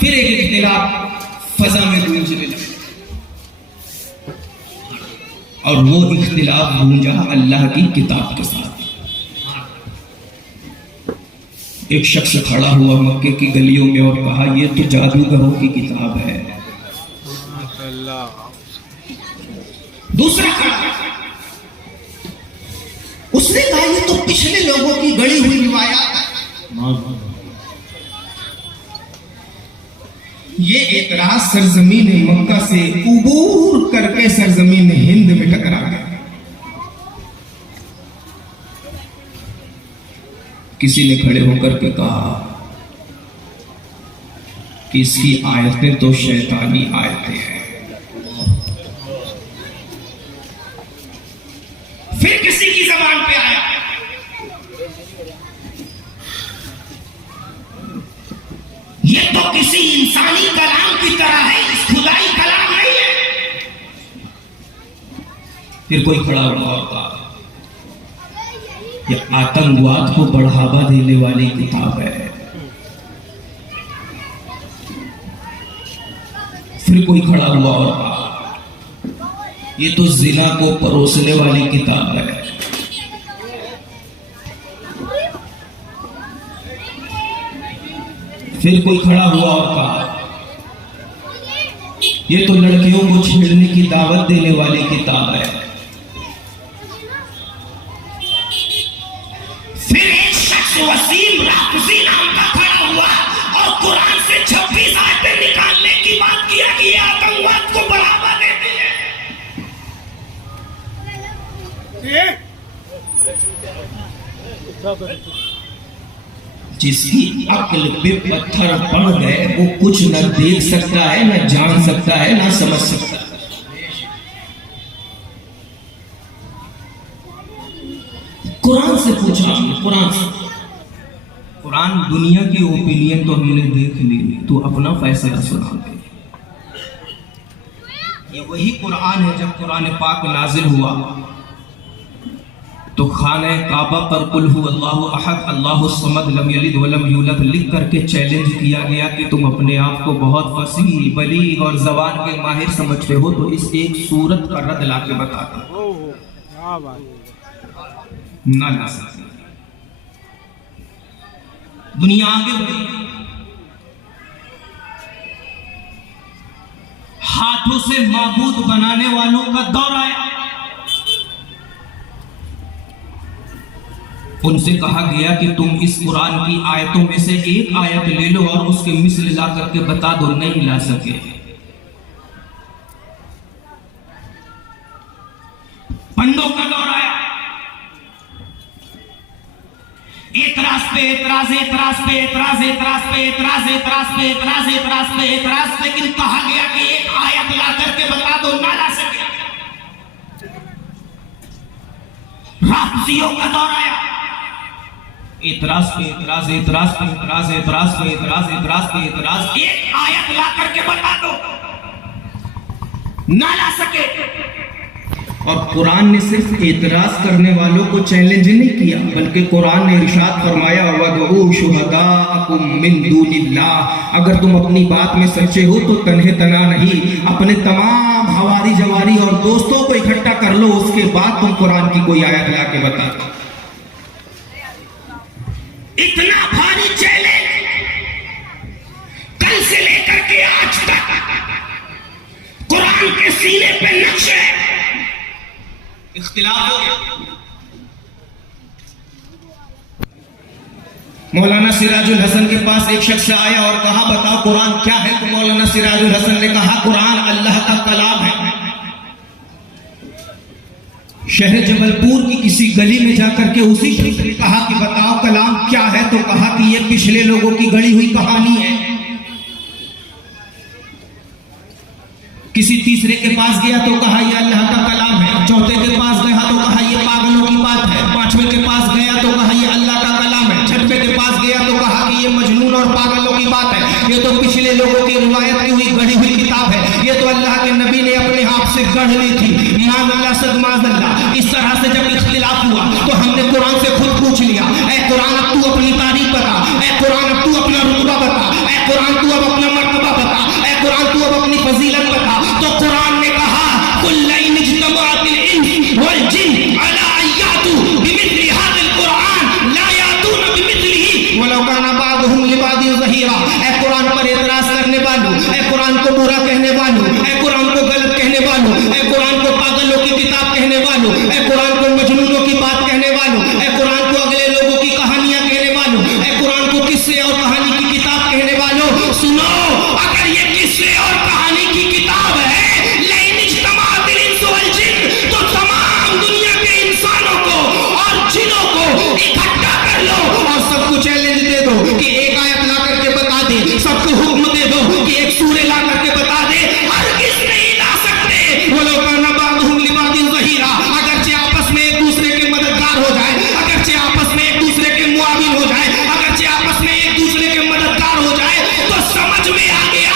फिर एक इख्तिलाफ फजा में गूंजने लगा और वो इख्तिलाफ गूंजा अल्लाह की किताब के साथ। एक शख्स खड़ा हुआ मक्के की गलियों में और कहा, ये तो जादूगरों की किताब है। दूसरा खड़ा, उसने कहा, ये तो पिछले लोगों की गढ़ी हुई रिवायात है। ये एतराज सरजमीन मक्का से उबूर करके सरजमीन हिंद में टकरा गया। किसी ने खड़े होकर के कहा कि इसकी आयतें तो शैतानी आयतें हैं। फिर किसी की जबान पे आया, ये तो किसी इंसानी कलाम की तरह है, इस खुदाई कलाम नहीं है। फिर कोई खड़ा हुआ और कहा, यह आतंकवाद को बढ़ावा देने वाली किताब है। फिर कोई खड़ा हुआ और कहा, ये तो जिना को परोसने वाली किताब है। फिर कोई खड़ा हुआ और कहा, ये तो लड़कियों को छेड़ने की दावत देने वाली किताब है। फिर एक शख्स वसीम राफजी नाम का खड़ा हुआ और कुरान से 26 आयतें निकालने की बात किया कि ये आतंकवाद को बढ़ावा देती है। जिसकी अक्ल पे पत्थर पड़ गए वो कुछ न देख सकता है, न जान सकता है, न समझ सकता है। कुरान से पूछा, कुरान दुनिया की ओपिनियन तो हमने देख ली, तो अपना फैसला सुना दे। ये वही कुरान है जब कुरान पाक नाजिल हुआ तो खाने काबा पर कुल हु अल्लाहु अहद अल्लाहु समद लम यलिद वलम यूलद लिख करके चैलेंज किया गया कि तुम अपने आप को बहुत फसीह बलीग और जबान के माहिर समझते हो, तो इस एक सूरत का रद्द ला के बता दो। ना ला सकते। दुनिया आगे बढ़ी, हाथों से माबूद बनाने वालों का दौर आया। उनसे कहा गया कि तुम इस कुरान की आयतों में से एक आयत ले लो और उसके मिस्ल ला करके बता दो, नहीं ला सके। पंडों का दौर आया, एतराज पे एतराज, एतराज पे एतराज, एतराज पे एतराज, एतराज पे एतराज, एतराज पे एतराज, लेकिन कहा गया कि एक आयत ला करके बता दो, ना ला सके। राफजियों का दौर आया, एतराज पे एतराज, एतराज पे एतराज, एतराज पे एतराज, एतराज पे एतराज, एक आयत ला करके बता दो, ना ला सके। और कुरान ने सिर्फ एतराज करने वालों को चैलेंज नहीं किया, बल्कि कुरान ने इरशाद फरमाया, वदऊ शुहदाअकुम मिन दूनिल्लाह, अगर तुम अपनी बात में सच्चे हो तो तन्हे तना नहीं, अपने तमाम हवारी जवारी और दोस्तों को इकट्ठा कर लो, उसके बाद तुम कुरान की कोई आयत ला के बता दो। इतना भारी चैलेंज कल से लेकर के आज तक कुरान के सीने पे नक्शे इख्तिलाफ हो गया। मौलाना सिराजुल हसन के पास एक शख्स आया और कहा, बताओ कुरान क्या है? तो मौलाना सिराजुल हसन ने कहा, कुरान अल्लाह का कलाम है। शहर जबलपुर की किसी गली में जाकर के उसी शख्स ने कहा कि बताओ कलाम क्या है? तो कहा कि ये पिछले लोगों की गढ़ी हुई कहानी है। किसी तीसरे के पास गया तो कहा यह अल्लाह का कलाम है। चौथे के पास गया तो कहा यह पागलों की बात है। पांचवें के पास गया तो कहा यह अल्लाह का कलाम है। छठवें के पास गया तो कहा कि यह मजनून और पागलों की बात है, ये तो पिछले लोगों की रिवायत की हुई गढ़ी हुई किताब है, ये तो अल्लाह के नबी ने अपने हाथ से गढ़ ली थी। इस तरह से जब इख्तिलाफ हुआ तो हमने कुरान से खुद पूछ लिया, ऐ कुरान अब तू अपनी तारीफ बता, ऐ कुरान अब तू अपना रुतबा बता, ऐ कुरान तू अब अपना मर्तबा लिबादिन ज़हीरा। ऐ कुरान पर एतराज करने वालों, ऐ कुरान को बुरा कहने वालों, ऐ कुरान को गलत कहने वालों, ऐ कुरान को पागलों की किताब कहने वालों, ऐ कुरान को मजनूनों की बात कहने वालों, ऐ कुरान को अगले लोगों की कहानियां कहने वालों, ऐ कुरान को किस्से और कहानी की किताब कहने वालों, सुनो, अगर ये किस्से और कहानी की किताब है, लइन इज्तमाअतिल इंसु वल जिन्न, तो तमाम दुनिया के इंसानों को और जिनों को इकट्ठा कर लो और सबको चैलेंज दे दो कि एक आयत ला करके बता दे, सबको हुक्म दे दो कि एक सूरह ला करके बता दे, हरगिज़ नहीं ला सकते। वलो काना बादुहुम लिबादिन ज़हीरा, अगरचे आपस में एक दूसरे के मददगार हो जाए, अगरचे आपस में एक दूसरे के मुआविन हो जाए, अगरचे आपस में एक दूसरे के मददगार हो जाए, तो समझ में आ गया